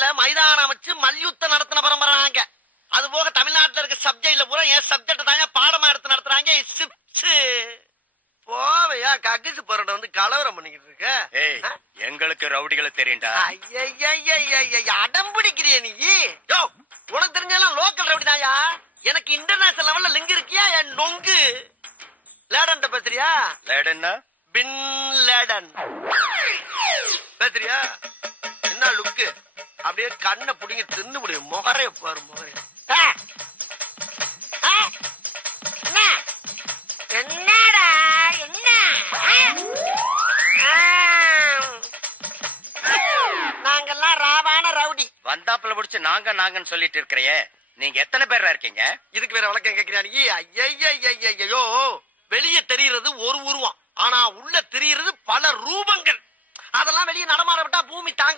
கோயில்ல மைதானம் வச்சு மல்யுத்தம் நடத்தின பரம்பரை நாங்க. அது போக தமிழ்நாட்டுல இருக்க சப்ஜெக்ட்ல பூரா என் சப்ஜெக்ட் தாங்க பாடமா எடுத்து நடத்துறாங்க. போவையா கக்கிச்சு போறட வந்து கலவரம் பண்ணிக்கிட்டு இருக்க. எங்களுக்கு ரவுடிகளை தெரியும்டா. அடம் பிடிக்கிறிய நீ? யோ, உனக்கு தெரிஞ்செல்லாம் லோக்கல் ரவுடி தாயா. எனக்கு இன்டர்நேஷனல் லெவல்ல லிங்க் இருக்கியா? என் நொங்கு லேடன் பேசுறியா? லேடன்னா பின் லேடன் பேசுறியா? என்ன லுக்கு? அப்படியே கண்ணை புடிங்கி தின்னு முடியும். முகரைய பாரு, முகரைய. என்னடா என்ன? நாங்கெல்லாம் ராவான ரவுடி. வந்தாப்புல முடிச்சு நாங்கன்னு சொல்லிட்டு இருக்கிறையே, நீங்க எத்தனை பேரா இருக்கீங்க? இதுக்கு வேற வழக்கம் கேட்கிறீங்க? ஐயோ, வெளியே தெரிகிறது ஒரு உருவம், ஆனா உள்ள தெரிகிறது பல ரூபங்கள். அதெல்லாம் வெளியே நடமாட விட்டா பூமி தாங்க.